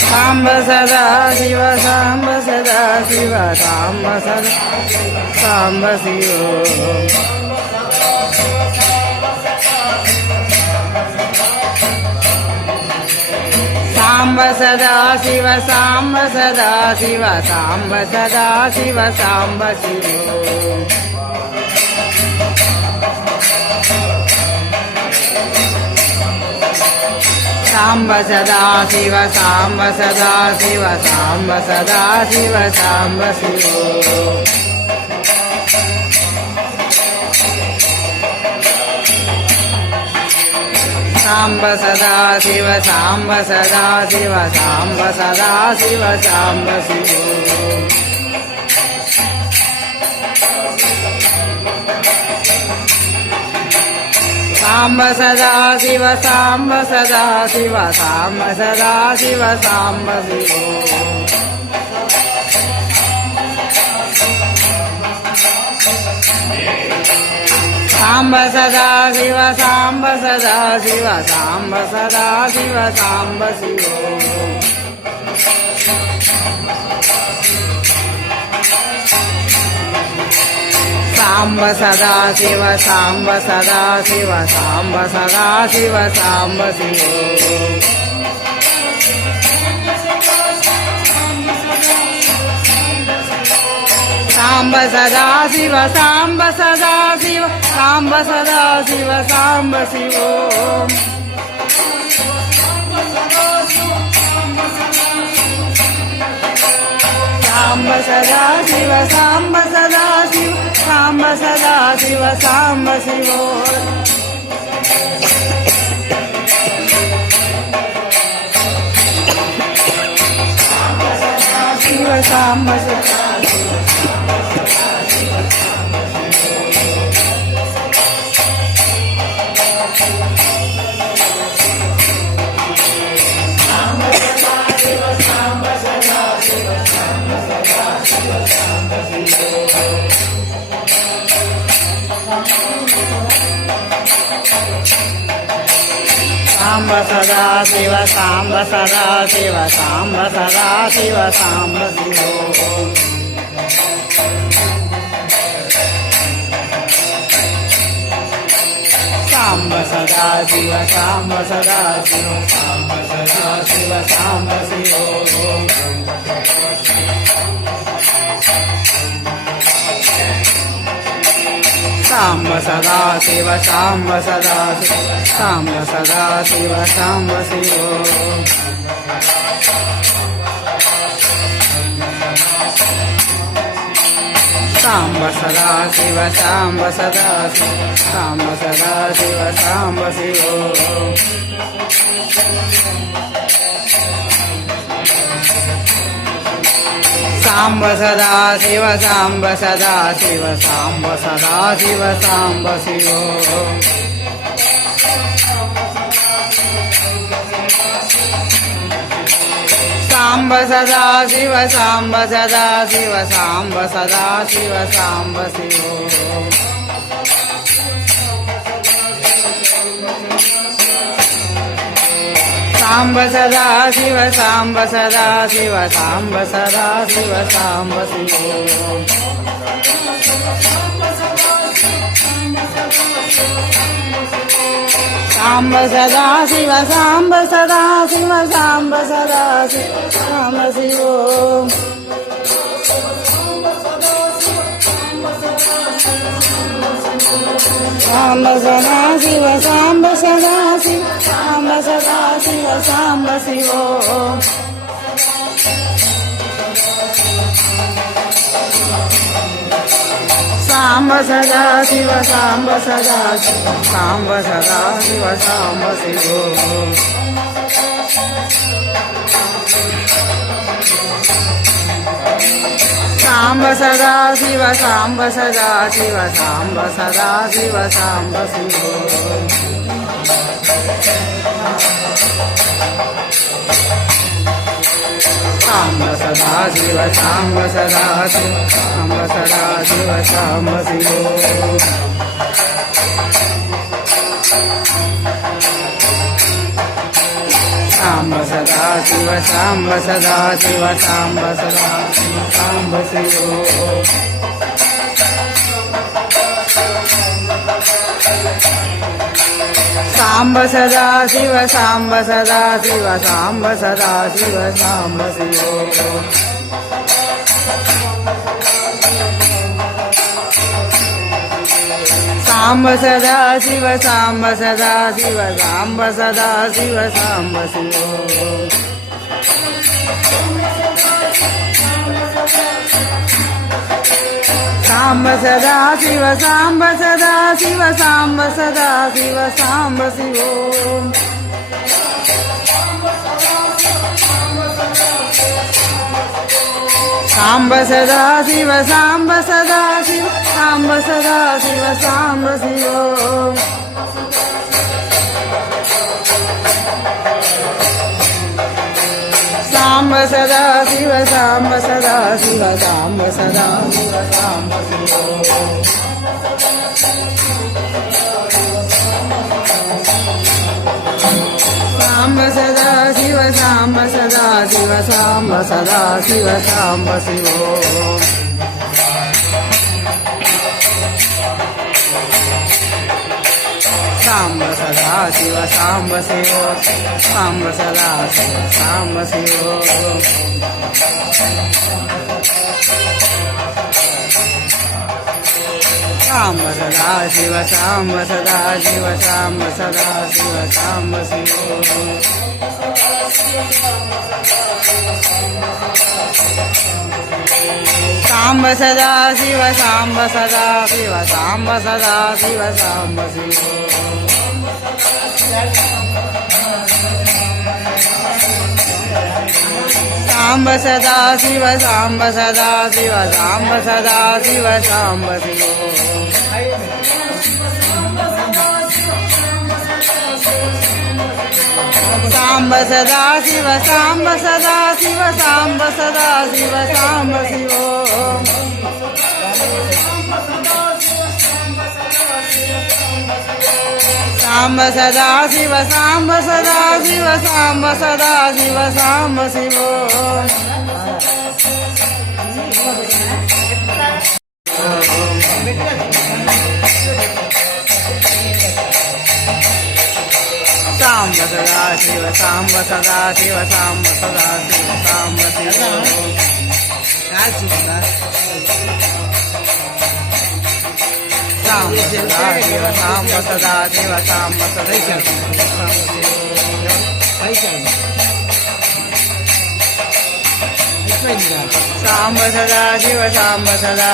सांब सदा शिव सांब सदा शिव सांब सदा सांब शिव सांब सदा शिव सांब सदा शिव सांब सदा शिव सांब शिव सांब सदा शिव सांब सदा शिव सांब सदा शिव सांब शिव सांब सदा शिव सांब सदा शिव सांब सदा शिव सांब शिव सांब सदा शिव सांब सदा शिव सांब सदा शिव सांब शिव सांब सदा शिव सांब सदा शिव सांब सदा शिव सांब शिव सांब सदा शिव सांब सदा शिव सांब सदा शिव सांब शिव सांब सदा शिव सांब सदा शिव सांब सदा शिव सांब शिव सांब सदा शिव सांब सदा शिव सांब सदा शिव सांब शिव शिव सांब सदा सांब सदा शिव सांब सदा शिव सांब सदा शिव सांब शिव सांब सदा शिव सांब सदा शिव सांब सदा शिव सांब शिव सांब सदा शिव सांब सदा शिव सांब सदा शिव सांब शिव सांब सदा शिव सांब सदा शिव सांब सदा शिव सांब शिव सांब सदा शिव सांब सदा शिव सांब सदा शिव सांब शिव सांब सदा शिव सांब सदा शिव सांब सदा शिव सांब शिव सांब सदा शिव सांब सदा शिव सांब सदा शिव सांब शिव सांब सदा शिव सांब सदा शिव सांब सदा शिव सांब शिव सांब सदा शिव सांब सदा शिव सांब सदा शिव सांब शिव सांब सदा शिव सांब सदा शिव सांब सदा शिव सांब शिव सांब सदा शिव सांब सदा शिव सांब सदा शिव सांब शिव सांब सदा शिव सांब सदा शिव सांब सदा शिव सांब शिव सांब सदा शिव सांब सदा शिव सांब सदा शिव सांब शिव सांब सदा शिव सांब सदा शिव सांब सदा शिव सांब शिव सांब सदा शिव सांब सदा शिव सांब सदा शिव सांब शिव सांब सदा शिव सांब सदा शिव सांब सदा शिव सांब शिव सांब सदा शिव सांब सदा शिव सांब सदा शिव सांब शिव सांब सदा शिव सांब सदा शिव सांब सदा शिव सांब शिव सांब सदा शिव सांब सदा शिव सांब सदा शिव सांब शिव सांब सदा शिव सांब शिव सांब सदा शिव सांब शिव सांब सदा शिव सांब सदा शिव सांब सदा शिव सांब शिव सांब सदा शिव सांब सदा शिव सांब सदा शिव सांब शिव सांब सदा शिव सांब सदा शिव सांब सदा शिव सांब शिव सांब सदा शिव सांब सदा शिव सांब सदा शिव सांब शिव सांब सदा शिव सांब सदा शिव सांब सदा शिव सांब शिव सांब सदा शिव सांब सदा शिव सांब सदा शिव सांब शिव सांब सदा शिव सांब सदा शिव सांब सदा सांब सदा शिव सांब सदा